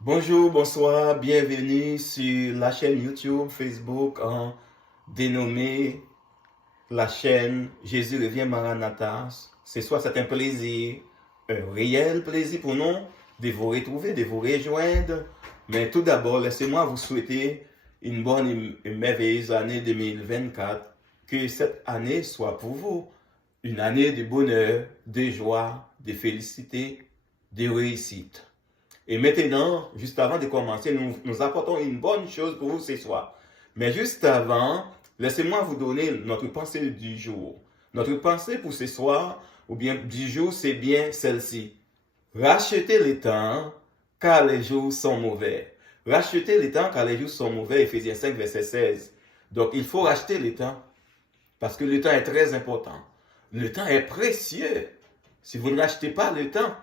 Bonjour, bonsoir, bienvenue sur la chaîne YouTube, Facebook, dénommée la chaîne Jésus revient Maranatha. Ce soir, c'est un plaisir, un réel plaisir pour nous de vous retrouver, de vous rejoindre. Mais tout d'abord, laissez-moi vous souhaiter une bonne et merveilleuse année 2024. Que cette année soit pour vous une année de bonheur, de joie, de félicité, de réussite. Et maintenant, juste avant de commencer, nous apportons une bonne chose pour vous ce soir. Mais juste avant, laissez-moi vous donner notre pensée du jour. Notre pensée pour ce soir, ou bien du jour, c'est bien celle-ci. Rachetez le temps, car les jours sont mauvais. Rachetez le temps, car les jours sont mauvais. Ephésiens 5, verset 16. Donc, il faut racheter le temps, parce que le temps est très important. Le temps est précieux. Si vous ne rachetez pas le temps,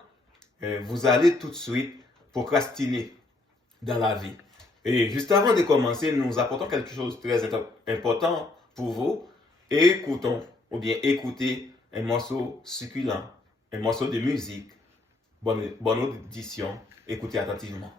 vous allez tout de suite procrastiner dans la vie. Et juste avant de commencer, nous apportons quelque chose de très important pour vous. Écoutons, ou bien écoutez un morceau succulent, un morceau de musique. Bonne audition. Écoutez attentivement.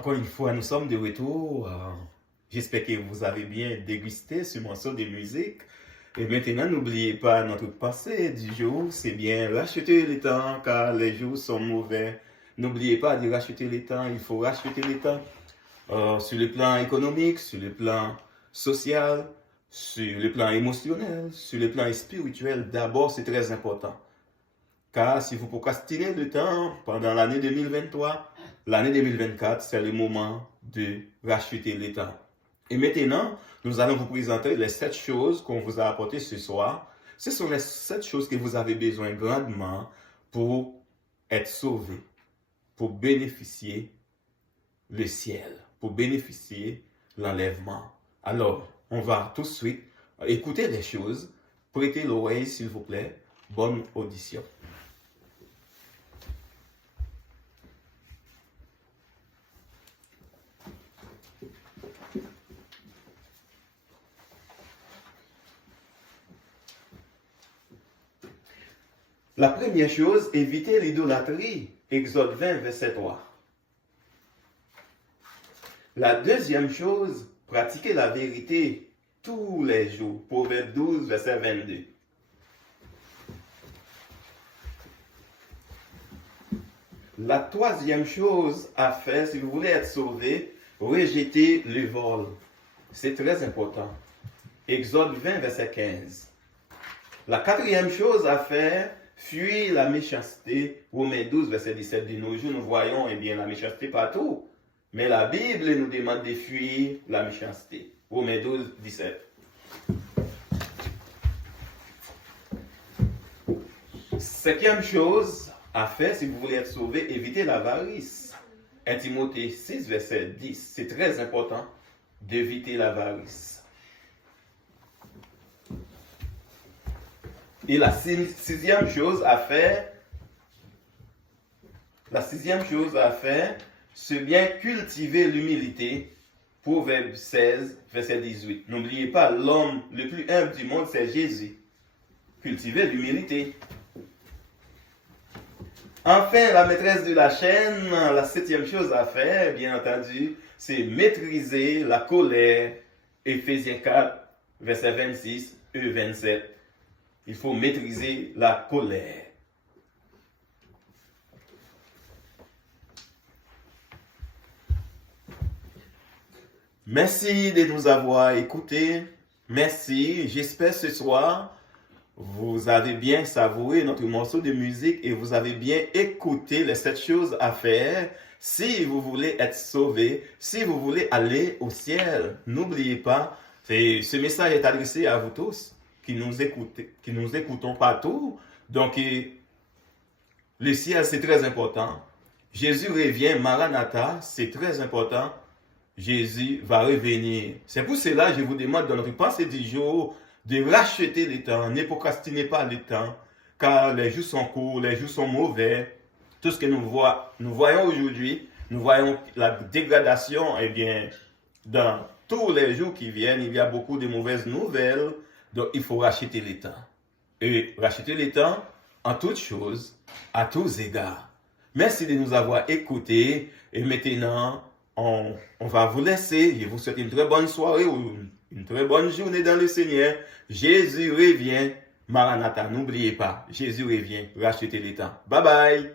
Encore une fois, nous sommes de retour. J'espère que vous avez bien dégusté ce morceau de musique. Et maintenant, n'oubliez pas notre passé du jour, c'est bien racheter le temps car les jours sont mauvais. N'oubliez pas de racheter le temps, il faut racheter le temps sur le plan économique, sur le plan social, sur le plan émotionnel, sur le plan spirituel. D'abord, c'est très important. Car si vous procrastinez le temps pendant l'année 2023, l'année 2024, c'est le moment de racheter le temps. Et maintenant, nous allons vous présenter les 7 choses qu'on vous a apportées ce soir. Ce sont les 7 choses que vous avez besoin grandement pour être sauvé, pour bénéficier le ciel, pour bénéficier l'enlèvement. Alors, on va tout de suite écouter les choses. Prêtez l'oreille, s'il vous plaît. Bonne audition. La première chose, éviter l'idolâtrie. Exode 20, verset 3. La deuxième chose, pratiquer la vérité tous les jours. Proverbe 12, verset 22. La troisième chose à faire, si vous voulez être sauvé, rejeter le vol. C'est très important. Exode 20, verset 15. La quatrième chose à faire, fuir la méchanceté. Romains 12, verset 17. De nos jours, nous voyons la méchanceté partout. Mais la Bible nous demande de fuir la méchanceté. Romains 12, 17. Cinquième chose à faire si vous voulez être sauvé, évitez l'avarice. 1 Timothée 6, verset 10. C'est très important d'éviter l'avarice. Et la sixième chose à faire, c'est bien cultiver l'humilité. Proverbe 16, verset 18. N'oubliez pas, l'homme le plus humble du monde, c'est Jésus. Cultivez l'humilité. Enfin, la maîtresse de la chaîne, la septième chose à faire, bien entendu, c'est maîtriser la colère. Éphésiens 4, verset 26 et 27. Il faut maîtriser la colère. Merci de nous avoir écoutés. Merci. J'espère ce soir, vous avez bien savouré notre morceau de musique et vous avez bien écouté les 7 choses à faire. Si vous voulez être sauvé, si vous voulez aller au ciel, n'oubliez pas, ce message est adressé à vous tous qui nous écoutons partout. Donc, le ciel, c'est très important. Jésus revient, Maranatha, c'est très important. Jésus va revenir. C'est pour cela que je vous demande dans notre pensée du jour de racheter le temps. Ne procrastinez pas le temps, car les jours sont courts, les jours sont mauvais. Tout ce que nous voyons aujourd'hui, nous voyons la dégradation, dans tous les jours qui viennent, il y a beaucoup de mauvaises nouvelles. Donc, il faut racheter le temps. Et racheter le temps en toutes choses, à tous égards. Merci de nous avoir écoutés. Et maintenant, on va vous laisser. Je vous souhaite une très bonne soirée ou une très bonne journée dans le Seigneur. Jésus revient. Maranatha, n'oubliez pas. Jésus revient. Rachetez le temps. Bye bye.